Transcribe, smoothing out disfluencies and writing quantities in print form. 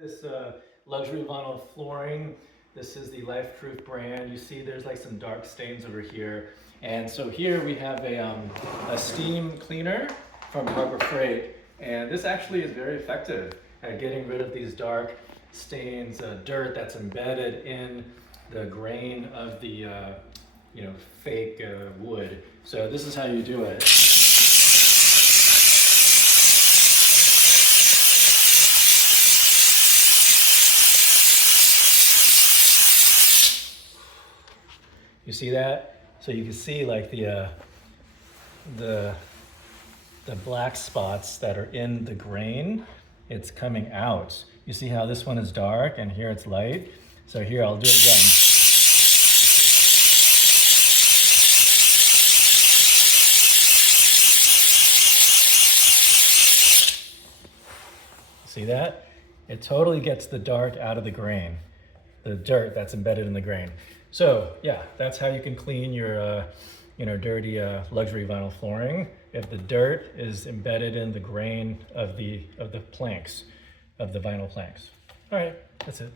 This luxury vinyl flooring, this is the Lifeproof brand. You see there's like some dark stains over here. And so here we have a steam cleaner from Harbor Freight. And this actually is very effective at getting rid of these dark stains, dirt that's embedded in the grain of the fake wood. So this is how you do it. You see that? So you can see like the black spots that are in the grain, it's coming out. You see how this one is dark and here it's light? So here, I'll do it again. See that? It totally gets the dark out of the grain, the dirt that's embedded in the grain. So yeah, that's how you can clean your dirty luxury vinyl flooring if the dirt is embedded in the grain of the planks, of the vinyl planks. All right, that's it.